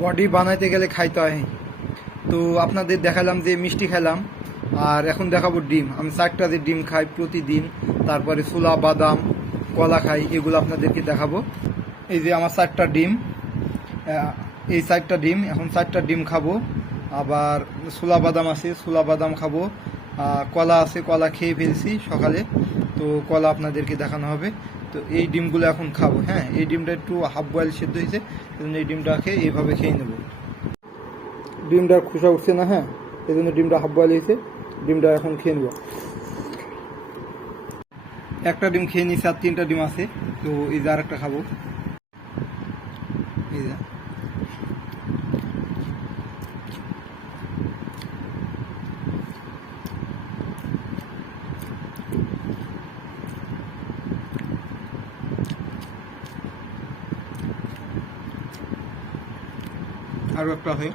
Body বানাইতে গেলে খাইতে হয়। তো আপনাদের দেখালাম যে মিষ্টি খেলাম, আর এখন দেখাবো ডিম। আমি 4টা যে ডিম খাই প্রতিদিন, তারপরে ছোলা বাদাম কলা খাই, এগুলো আপনাদেরকে দেখাবো। এই যে আমার 4টা ডিম, এই 4টা ডিম, এখন 4টা ডিম খাবো। আবার ছোলা বাদাম আছে, ছোলা বাদাম খাবো। কলা আছে, কলা খেয়ে ফেলছি সকালে, তো কলা আপনাদেরকে দেখানো হবে। তো এই ডিমগুলো এখন খাবো। হ্যাঁ, এই ডিমটা একটু হাফ বয়েল সিদ্ধ হয়েছে, সেজন্য এই ডিমটাকে এইভাবে খেয়ে নেব। ডিমটা খোসা উঠছে না, হ্যাঁ, এই জন্য ডিমটা হাফ বয়েল হয়েছে। ডিমটা এখন খেয়ে নেব। একটা ডিম খেয়ে নিয়েছি, আর 3টা ডিম আছে। তো এই যে আর একটা খাবো। এই যে আরও একটা হয়।